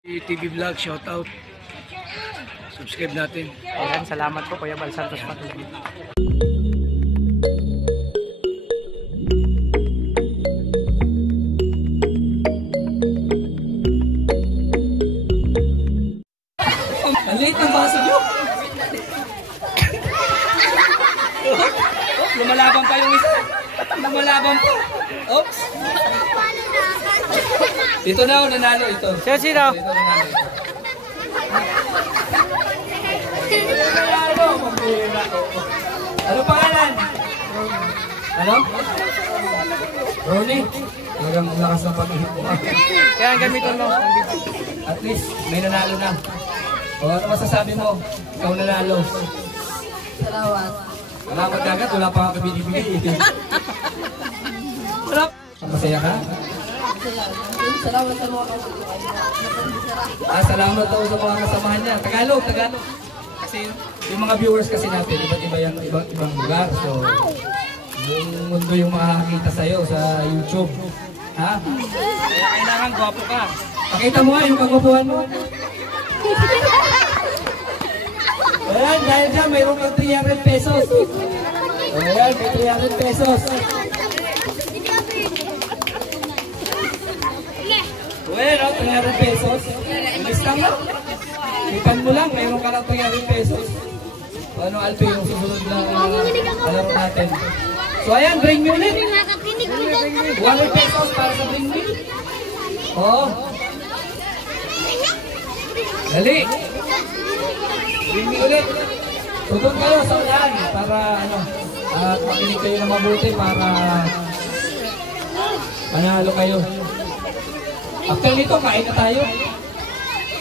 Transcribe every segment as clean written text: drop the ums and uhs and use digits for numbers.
TV Vlog, shoutout. Subscribe natin. Ayan, salamat po Kuya Bal Santos Patuloy. Ang late ng baso nyo. Lumalaban pa yung isa. Lumalaban pa. Oops. Ito na, nanalo ito. Sino? Ito nanalo ito. Ano pangalan? Ano? Ronnie? Talagang lakas ng pag-ihip mo. Kaya gamitin mo. At least, may nanalo na. O, ano masasabi mo? Ikaw nanalo. Salamat. Salamat agad, wala pa kang binibigay. Wala. Masaya ka? Salamat sa mga Salamat daw sa mga kasamahan niya. Tagalog. Kasi yung mga viewers kasi natin, iba't iba yung ibang lugar. So, yung mundo yung makakakita sa'yo sa YouTube. Ha? Kaya kailangan gwapo ka. Pakita mo nga yung kagwapuhan mo. Ayan, dahil dyan, mayroon kang 300 pesos. Ayan, may 300 pesos. Well, 300 pesos. Ilis lang lang. Ipan mo lang, mayroon ka lang 300 pesos. Ano, Alpi, yung susunod na alaro natin. So, ayan, bring me ulit. 100 pesos para sa bring me. Oo. Dali. Bring me ulit. Tutun kayo sa ulan para, at makinig kayo na mabuti para manalo kayo. After nito, kain na tayo.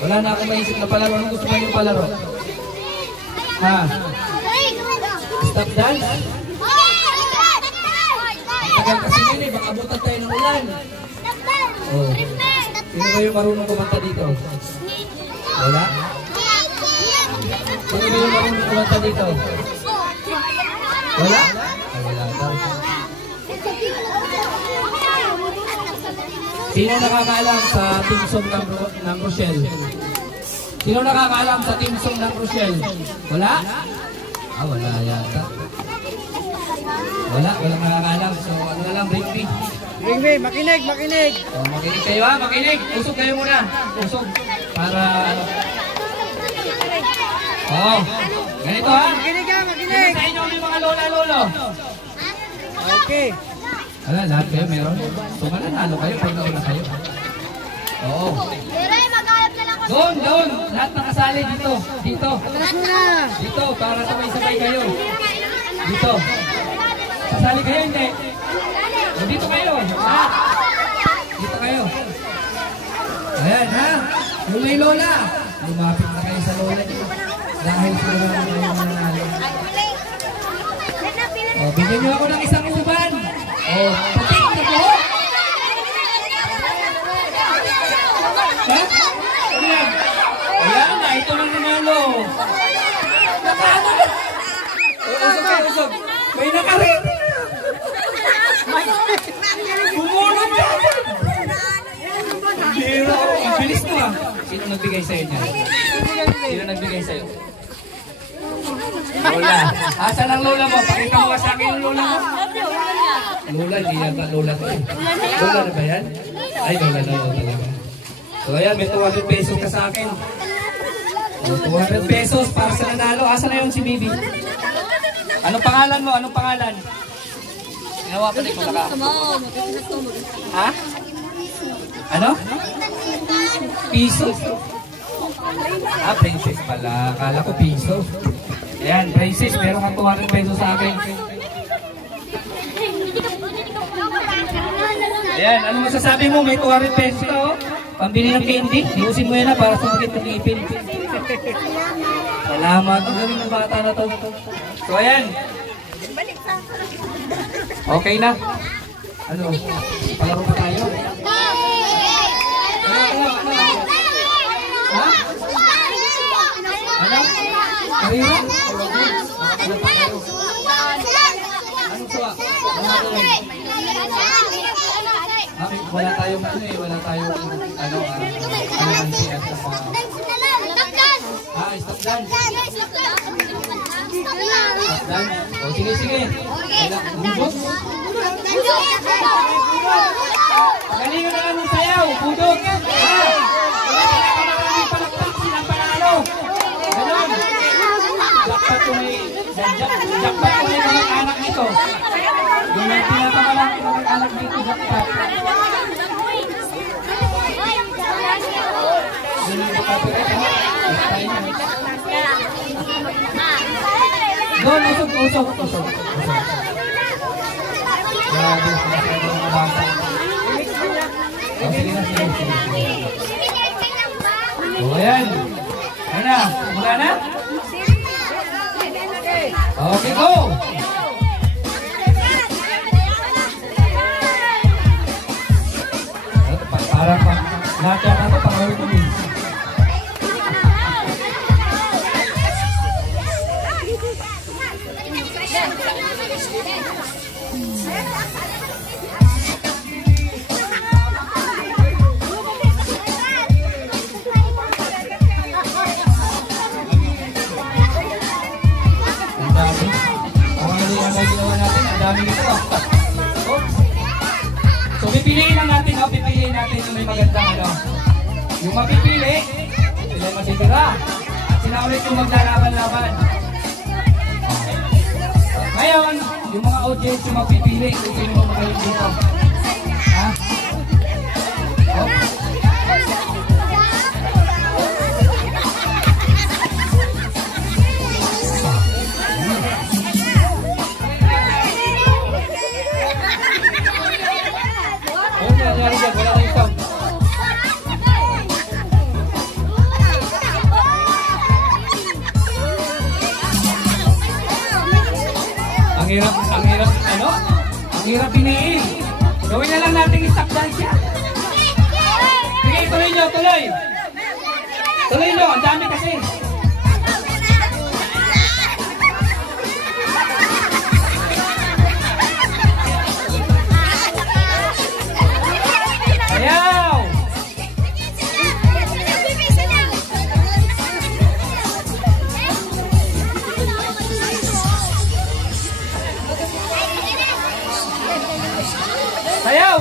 Wala na akong maisip na palaro. Anong gusto mo yung palaro? Ha? Stop dance? Tagal kasi yun eh. Baka butan tayo ng ulan. Oh. Sino kayo marunong kumanta dito? Wala? Sino kayo marunong kumanta dito? Wala? Ay, wala daw. Sino nakakaalam sa team song ng Rochelle? Sino nakakaalam sa team song ng Rochelle? Wala? Wala yata. Walang nakakaalam. So, ano na lang, bring me. Bring me, makinig. Makinig kayo ha, makinig. Usog kayo muna. Usog. Para, ganito ha. Makinig. Sino sa inyo yung mga lola-lolo? Okay. Wala, lahat kayo meron. So, mananalo kayo pag nauna kayo. Oo. Doon. Lahat nakasali dito. Dito, para sabay-sabay kayo. Dito. Kasali kayo, hindi. Dito kayo. Lahat. Dito kayo. Ayan, ha? Yung may lola. Lumapit na kayo sa lola. Dahil sila naman kayo mananalo. Bigyan niyo ako ng isang uban. Patik na po. Ha? Ano yan? Ayan na, ito lang nanalo. Nakano na. Usog. May nakarin. Bumulong yan. Ang bilis mo ah. Sino nagbigay sa'yo niya? Sino nagbigay sa'yo? Lola. Asan ang lola mo? Pakita mo sa akin yung lola mo. Lola, hindi yata lola ko eh. Lola na ba yan? Ay, lola talaga. So ayan, may 200 pesos ka sa akin. 200 pesos para sa nanalo. Asan na yung si Bibi? Anong pangalan mo? Anong pangalan? Ginawa pa rin ko naka. Ha? Ano? Piso? Princess pala. Akala ko piso. Ayan, Princess, meron kang 200 pesos sa akin. Ayan, ano masasabi mo? May 200 pesos ka, oh. Pambili ng candy. Iusin mo yan na para sumakit ng ipin. Salamat. Ang galing ng bata na to. So, ayan. Okay na. Ano? Palaro pa tayo? Ha? Ano? Karira? Anong suwa? Wala tayong Sige, sige. Budot. Galingan na lang ng sayaw. Budot. Maraming palakpak silang panalo. Ganon. Jackpot ko may mga anak nito. Yung may pinakamalaki mga anak dito, jackpot. Doon, usog. Grabe, mga bata. Sige na. O, ayan. Ayan na, mula na? Okay, go! Parang lahat yan natin, pangawin ko din. Pipiliin natin yung may magandang ano. Yung mapipili, sila yung matitira. At sila ulit yung maglalaban-laban. Ngayon, yung mga audience yung mapipili kung sino mo magaling dito. Ha? Oh. Ang hirap piniin. Gawin na lang natin stop dance siya. Sige, tuloy nyo. Tuloy nyo, ang dami kasi. Ayaw! Sayaw!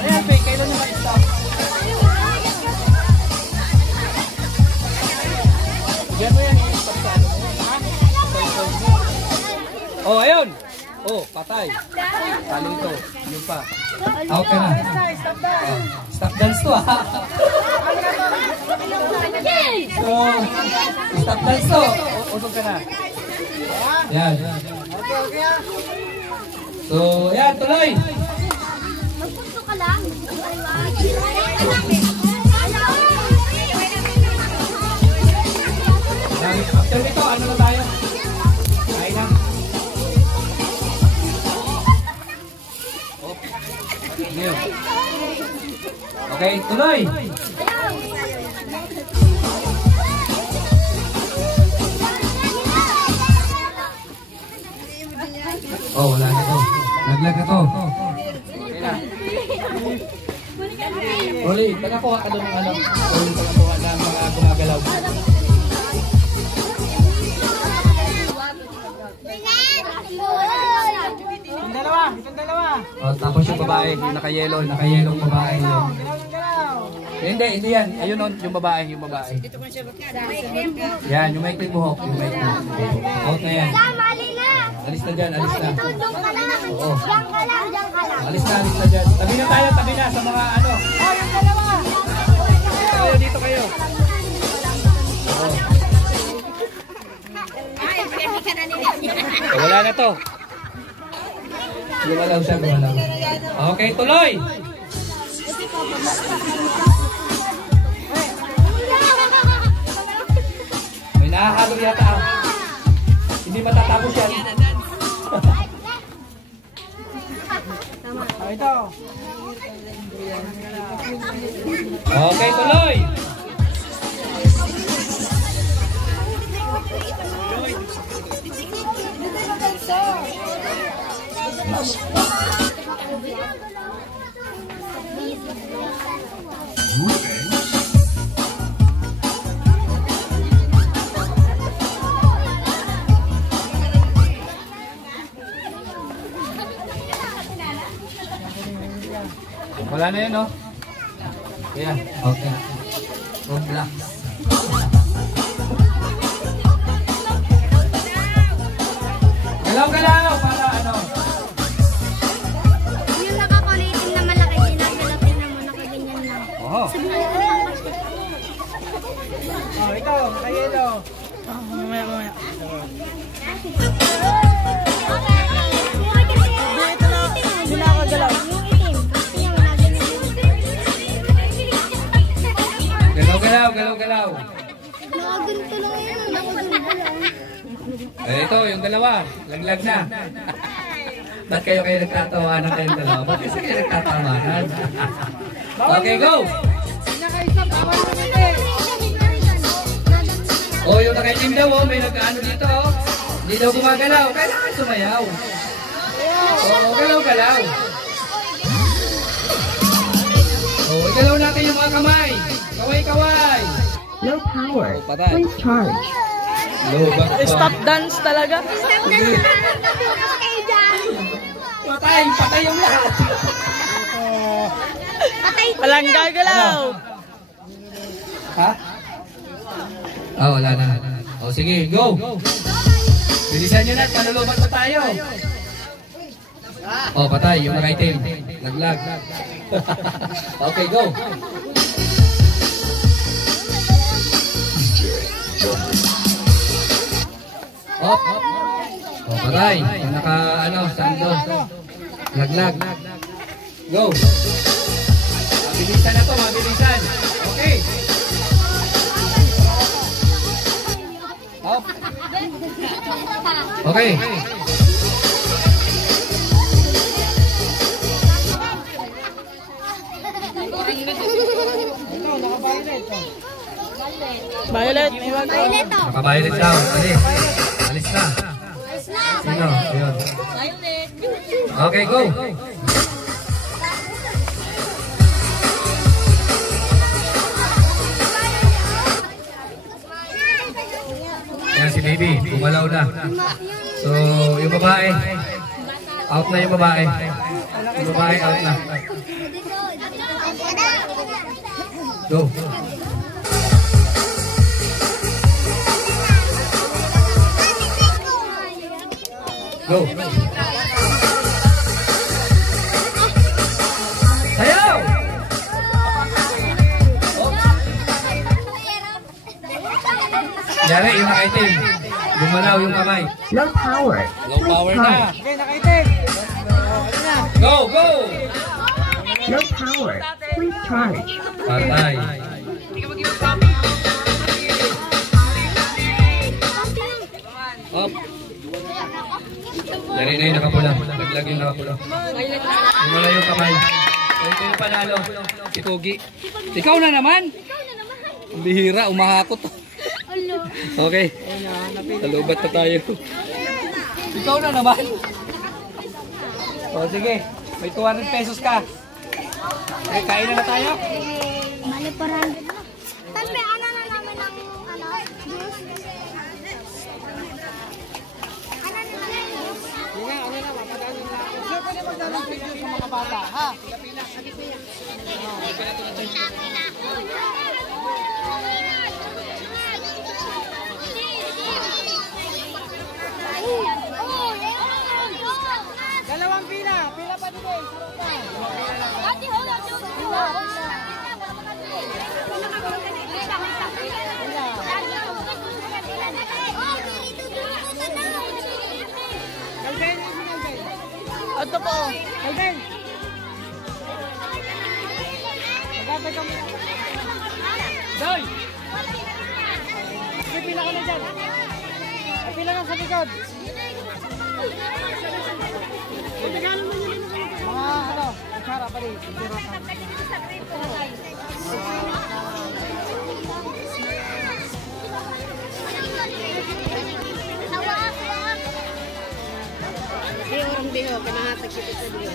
Ayan, Faye, kailan nyo ma-stop? Diyan mo yan, i-stop sa ano mo. Oh, ayun! Oh, patay. Talo ito. Yun pa. Okay na. Stop dance to, ha? So, stop dance to. Usog ka na. Yan. So, yan, tuloy. Magpunto ka lang. After nito, ano na tayo? Kain na. Okay, tuloy. Oh, wala na to. Naglag na to. Okay na. Rolly, tagakuha ka doon ng alam. Rolly, tagakuha na mga gumagalaw. Itong dalawa. Oh, tapos yung babae, yung naka-yellow babae yun. Hindi yan. Ayun nun, yung babae. Yan, yung may buhok. Out na yan. Alis na dyan. Oo. Alis na dyan. Tabi na sa mga ano. Oh, yung dalawa. Dito kayo. Wala na to. Gumalaw siya. Okay, tuloy. May nakahalo yata. Hindi matatapos yan. Ito. Okay, tuloy. Wala na yun, no? Ayan, okay. Roblox. Galaw-galaw para ano? Yung nakakulitin na malaki, ginagalatin na mo, nakaganyan lang. Oo. Oh, ito, nakayelo. Mamaya. Hindi na ako galaw. Galaw-galaw. Nakaganto lang yun. Nakaganto lang. Ito, yung dalawa. Laglag na. Ba't kayo nagtatawanan kayong dalawa? Ba't kasi kayo nagtatawanan? Okay, go! Oh, yung nakaitim daw, oh, may nag-ano dito, oh. Hindi daw gumagalaw. Kailangan sumayaw. Oh, galaw-galaw. Oh, igalaw natin yung mga kamay. Kaway-kaway. Low power. Oh, patay. Please charge. Low back pa. Stop dance talaga. Patay yung lahat. Walang gagalaw. Ha? Ah, wala na. O, sige, go. Bilisan nyo na at malulubat pa tayo. O, patay yung nakaitim. Laglag. Okay, go. Op. O, patay. Yung naka, sando. Laglag. Go. Mabilisan na to, mabilisan. Okay. Op. Okay. Violet, may wag. Violet to. Nakabayad daw. Alis. Alis na. Sino? Ayun. Okay, go. Yan si baby. Bumalaw na. So, yung babae. Out na yung babae. Yung babae out na. Go. Go. Sayaw! Oh. Yari, yung nakaitim. Bumalaw yung kamay. Low power. Low power na. Okay, nakaitin. Go, go! Low power. Please charge. Patay. Up. Yari na yung nakapula. Laglag yung nakapula. Bumala yung kamay. Ito yung panalo. Si Pogi. Ikaw na naman? Ang bihira, umahakot. Okay. Talubat na tayo. Ikaw na naman. O sige, may 200 pesos ka. Okay, kain na tayo. Mali 400 na. Tambe, ano na naman ang juice? Ano na naman yung Pwede magdalong video sa mga bata, ha? Dalawang pila. Pila pa dito. Galben, si Galben. Ito po. Galben. Magkatay kami. Doy! May pila ka na dyan. May pila ka sa likod. Mga kutsara pa rin. Biho, kinahatag kita sa biho.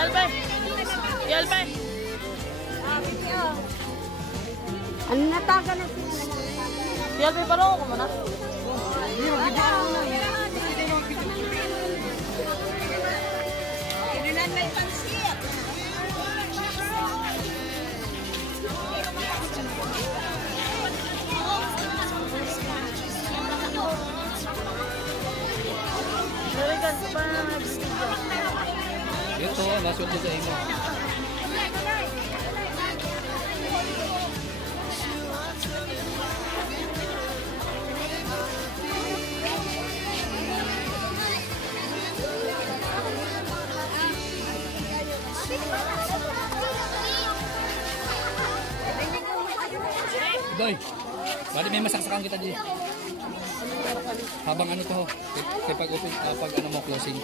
Yalbe. Yalbe. Ano nataga na sila? Yalbe, parang ako muna. Narigan pa na nag-video. Ito, nasunod sa imo. Doy, bali may masaksakan kita dito. Habang ano to, kay pag-open, pag ano mo, closing.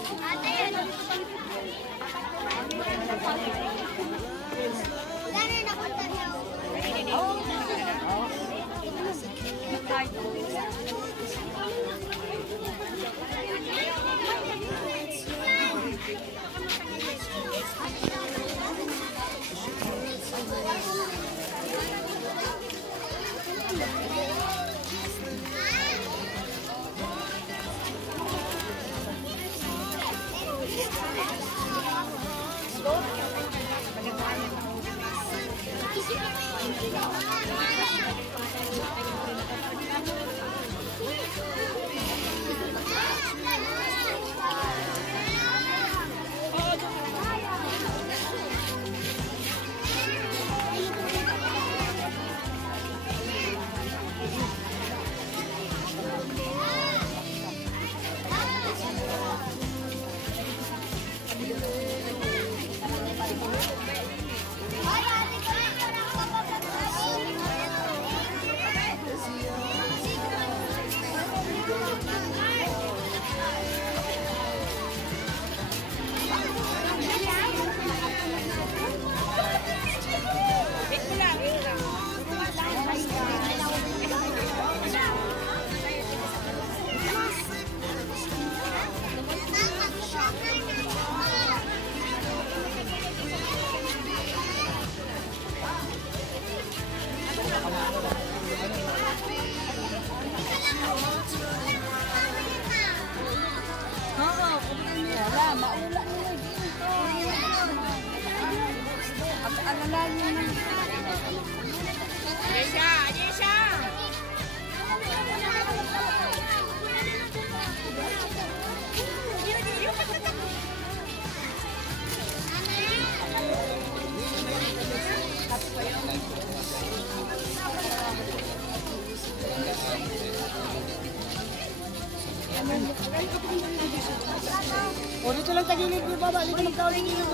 O, dito lang tagilid mo, baba. Dito magkauling yun.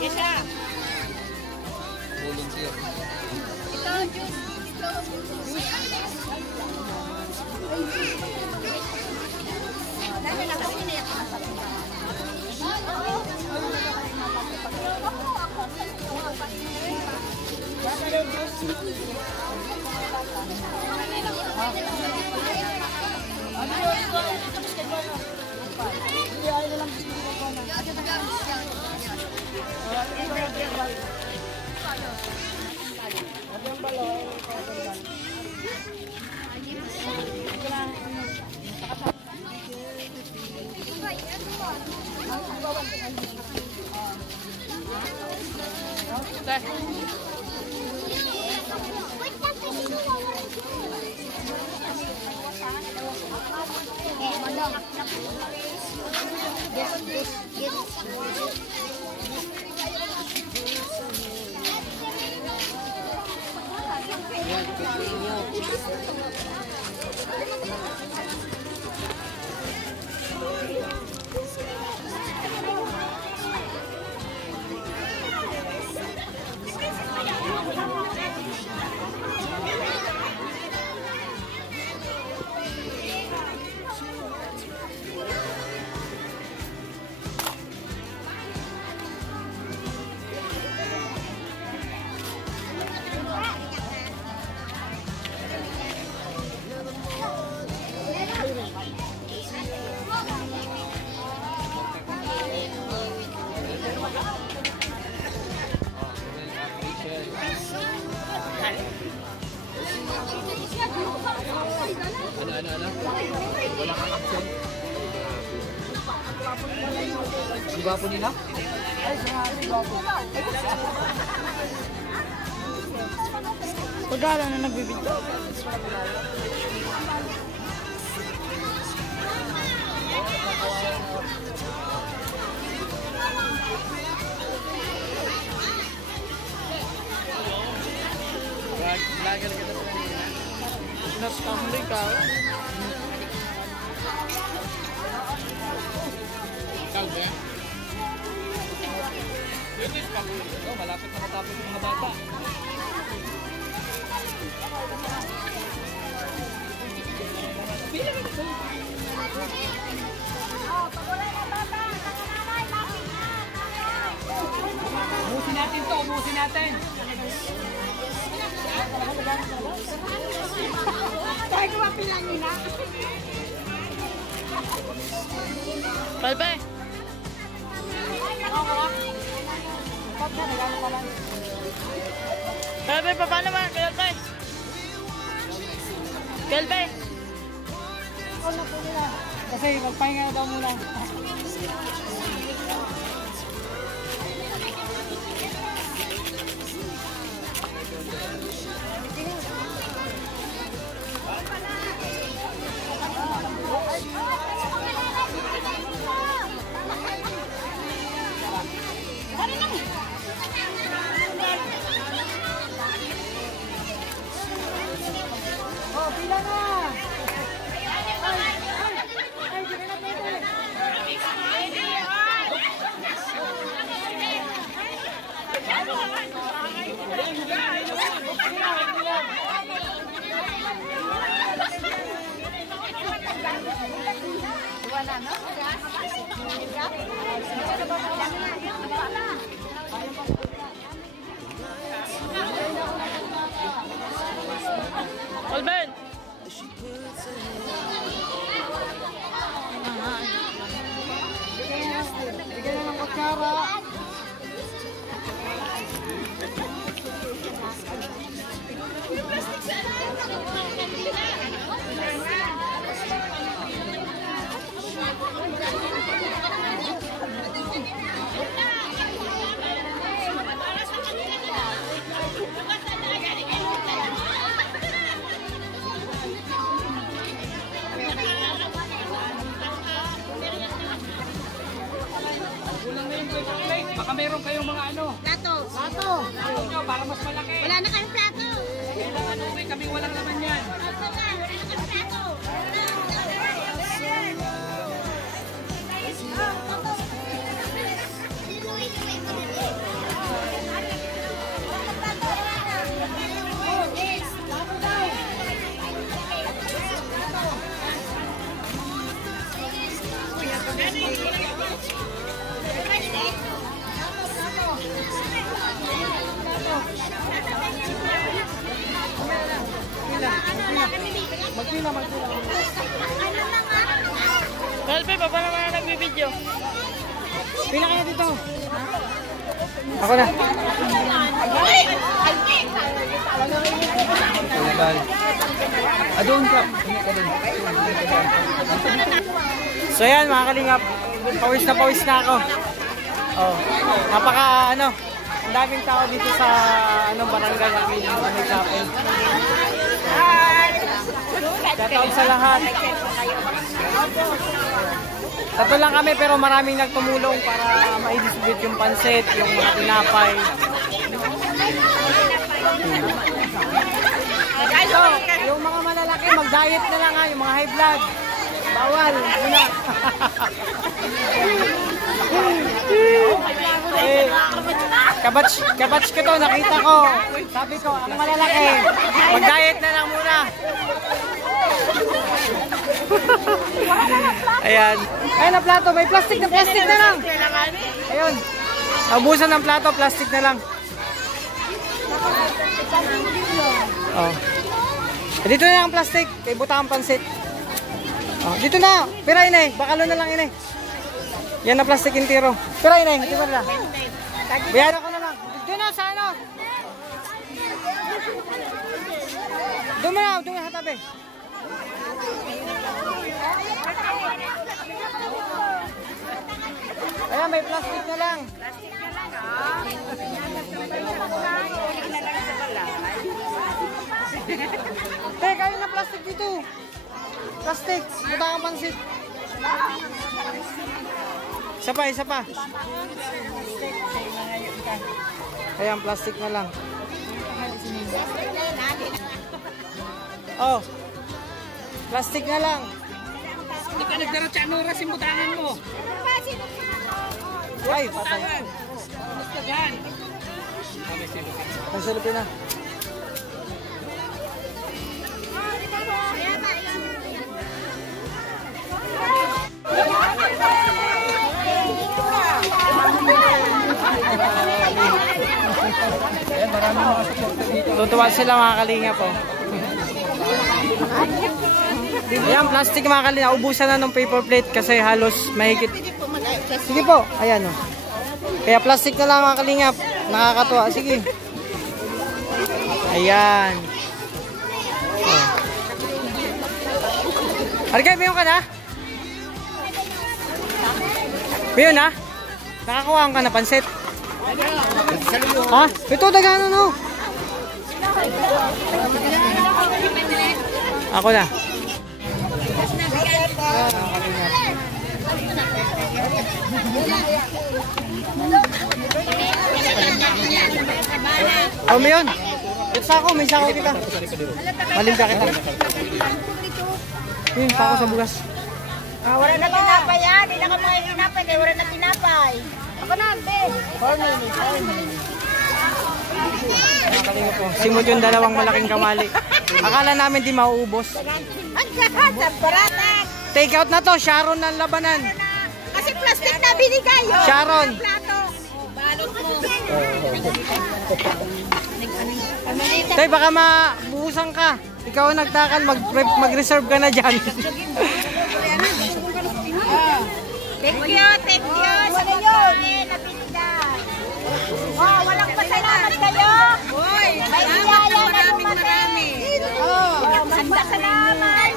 Yesha. Volunteer. Ito, juice. Dahil ako siniyak na sa Di ba po nila? Pagkala na nagbibidyo. Vlogger kita sa kanina. Nagkamuli ka. Ikaw ba? Malapit na matapos yung mga bata. Umusin natin to, umusin natin. Tayo ko mapilan nila. Palpe! Kalbe, pa naman? Kalbe! Kalbe! Kasi magpahinga na daw muna. Alben! Bigyan na ng kutsara. Baka meron kayong mga ano? Plato. Plato. Plato nyo para mas malaki. Wala na kayong plato. Kailangan okay kami walang laman yan. Plato na. Wala na kayong plato. Kalbe, pa naman na nagbibidyo. Pila kayo dito. Ako na. Adon ka. So yan mga kalingap, pawis na ako. Oh, napaka ang daming tao dito sa barangay namin sa akin. Shoutout sa lahat. Tatlo lang kami pero maraming nagtumulong para ma-distribute yung pansit, yung mga tinapay. So, yung mga malalaki, mag-diet na lang yung mga high blood. Bawal, muna. Kabatch ko to, nakita ko. Sabi ko, ang malalaki, mag-diet na lang muna. Ayan. Ayun na plato, may plastic na lang. Ayun. Naubusan ng plato, plastic na lang. Oh. Dito na ang plastic, kay butang pansit. Oh, dito na. Pira inay, bakalo na lang inay. Yan na plastic intiro. Pira inay, dito na. Bayad ako na lang. Dito na sa ano? Doon na hatabi. Ayan, may plastic na lang. Plastic na lang, ah. Huli na lang sa balay. Teka, ayun na plastic dito. Plastic, butang pansit. Isa pa, isa pa. Ayan, plastic na lang. Oh, plastic na lang. Hindi ka nagdarat siya oras yung butangan mo. Ay, patay. Ang silupin na. Tutuwa sila mga kalinga po. Ayan, plastic mga kalinga. Ubusan na ng paper plate kasi halos mahigit. Sige po, ayan o. Kaya plastic na lang mga kalingap. Nakakatuwa. Sige. Ayan. Argay, mayon ka na? Mayon na? Nakakuha ka na pansit? Ha? Ito, dagano no? Ako na. Oh, mayon. Ito sa ako, may sako kita. Malim ka kita. Yun, pa ako sa bugas. Wala na tinapay yan. Hindi na ka mga tinapay kaya wala na tinapay. Ako na, Ben. 4 minutes. Nakalinga po. Simot yung dalawang malaking kamali. Akala namin di mauubos. Ang kahat, ang baratak. Take out na to, Sharon ng labanan. Kasi plastic na binigay. Sharon. Plato. Balot mo. Tay, baka mabuhusan ka. Ikaw ang nagtakal, mag-reserve ka na dyan. Thank you. Sa pagkain na binigay. Oh, walang pasalamat kayo. May biyaya na dumating. Oh, pasalamat.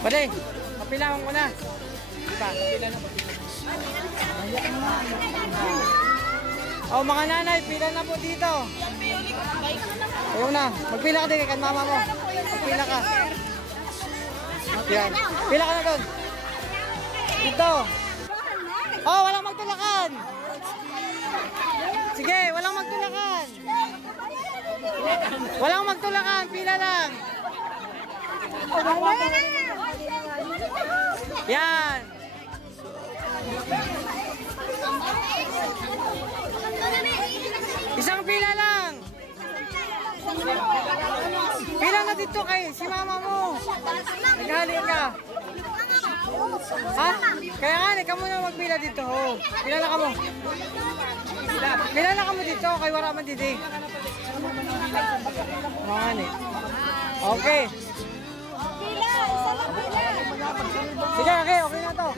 Bale, kapilangan ko na. Diba, kapilan na. Oh, mga nanay, pila na po dito. Ayun na, magpila ka din kay mama mo. Magpila ka. Yan. Pila ka na doon. Dito. Oh, walang magtulakan. Sige, walang magtulakan. Walang magtulakan, pila lang. Yan. Isang pila lang. Pila na dito kay si mama mo. Naghali ka. Ha? Kaya nga, ikaw muna magpila dito. Oh. Pila na ka mo. Pila na ka mo dito kay waraman didi. Mani. Okay. Sige, okay na to.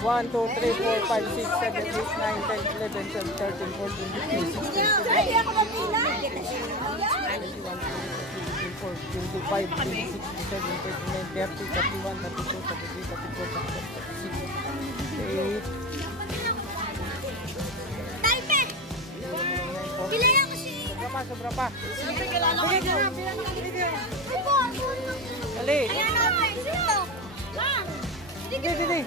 1, 2, 3, 4, 5, 6, 7, 8, 9, 10, 11, 12, 13, 14, 15, 16, 17, 18, 19, 20, 21, 22, 23, 24, 25, 26, 27, 28, 29, 30, 31, 32, 33. Sobra pa. Sige, pila na. Dali. Dali.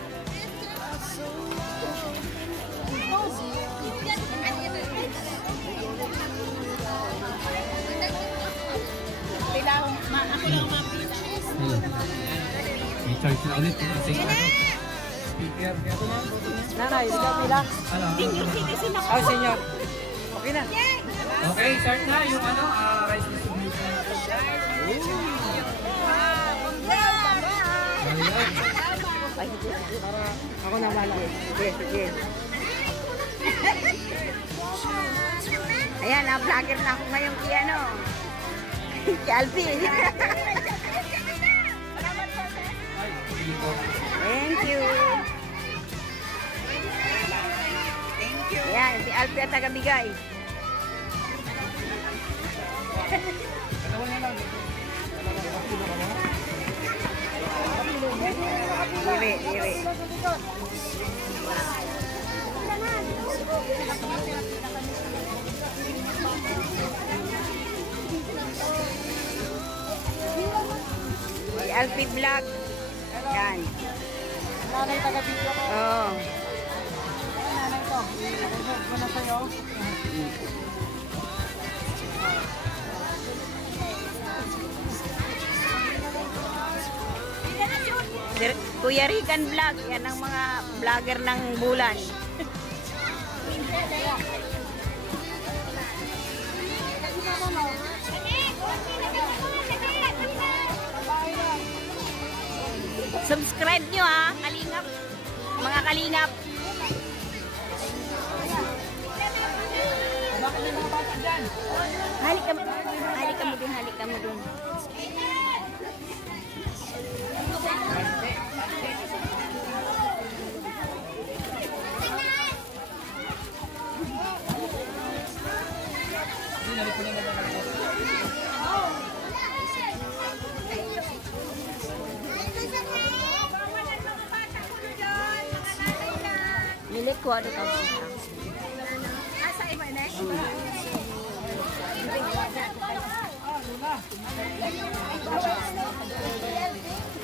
May charge na ulit. Speaker. Nanay, hindi ka pila? Oh, senior. Okay na. Okay, start na yung rice distribution. Ako na wala. Sige. Ayan, vlogger na ako ngayon kay kay Alvin. Thank you. Ayan, si Alvin at taga-bigay. Iri. May Alfie Vlog. Yan. Nanay taga-video ko. Oo. Nanay ko. Reserve ko na sa'yo. Kuya Rican Vlog. Yan ang mga vlogger ng Bulan. Subscribe nyo ha, Kalingap. Mga Kalingap. Halika mo dun. Milik ko ano ka. Asa iba na?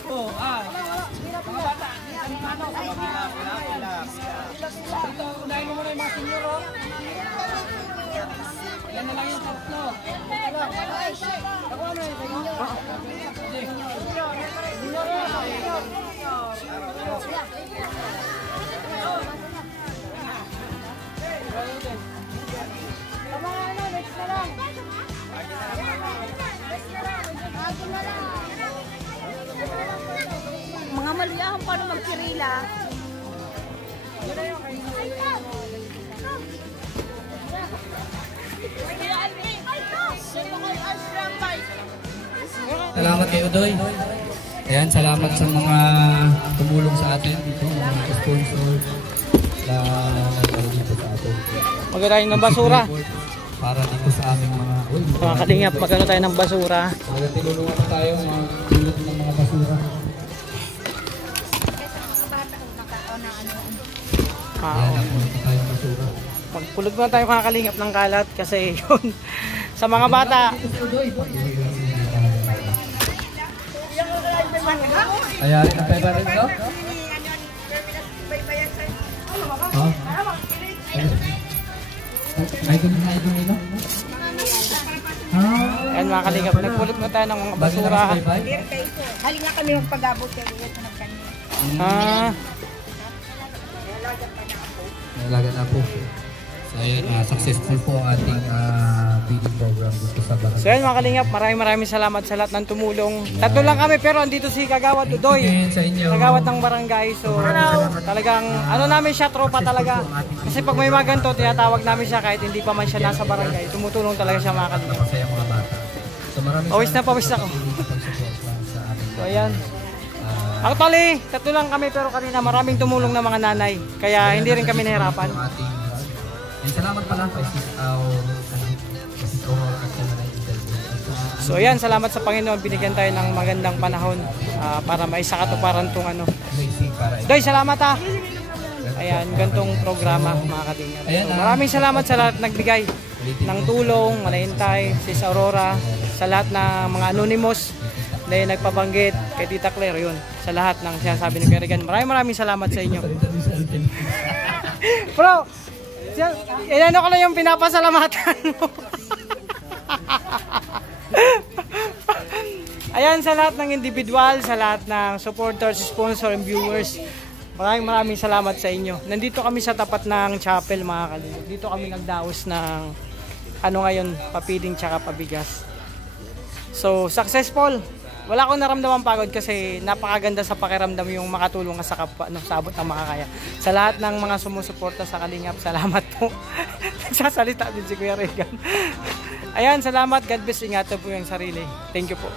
Oh, mga bata. Dito, unahin mo muna yung mga senior, oh. Yan na lang yung tatlo. Mga maliyahan paano magkirila. Salamat kay Udoy. Ayan, salamat sa mga tumulong sa atin dito, mga sponsor na dito sa atin. Maganda ng basura. Para dito sa aming mga Mga Kalingap, maganda tayo ng basura. Talagang tinulungan na tayo mga tulog ng mga basura. Ayan, napunta tayo ng basura. Magpulog na tayo mga Kalingap ng kalat kasi yun. Sa mga bata. Ayan, ang peba rin ito? Ay, doon nila? Ayan mga Kalingap, nagpulog na tayo ng mga basura. Halika kami magpag-abot kayo. Nalaga na po. So ayun, successful po ang ating feeding program dito sa Barangay. So ayan mga Kalingap, maraming salamat sa lahat ng tumulong. Tatlo lang kami pero andito si Kagawad Udoy, Sa inyo. Kagawad ng barangay. So talagang ano namin siya, tropa talaga. Kasi pag may mga ganito, tinatawag namin siya kahit hindi pa man siya nasa barangay. Tumutulong talaga siya mga Kalingap. Masaya mga bata. So maraming Pawis na pawis ako. sa ating So ayan. Actually, tatlo lang kami pero kanina maraming tumulong na mga nanay. Kaya hindi rin kami nahirapan. And salamat pala kay Sis Au. So ayan, salamat sa Panginoon. Binigyan tayo ng magandang panahon para maisakatuparan tong ano. Doy, salamat ha. Ayan, gantong programa mga Kalingap. So, maraming salamat sa lahat nagbigay ng tulong, Malahintay, Sis Aurora, sa lahat ng mga anonymous na nagpabanggit kay Tita Claire, yun, sa lahat ng sinasabi ni Kerigan. Maraming salamat sa inyo. Bro, ano ko lang yung pinapasalamatan mo. Ayan, sa lahat ng individual, sa lahat ng supporters, sponsor, and viewers, maraming salamat sa inyo. Nandito kami sa tapat ng chapel mga Kalingap. Dito kami nagdaos ng ano ngayon, papiling tsaka pabigas. So, successful. Wala akong naramdaman pagod kasi napakaganda sa pakiramdam yung makatulong ka sa kapwa, sa abot ng makakaya. Sa lahat ng mga sumusuporta sa Kalingap, salamat po. Nagsasalita din si Kuya Regan. Ayan, salamat. God bless. Ingatan po yung sarili. Thank you po.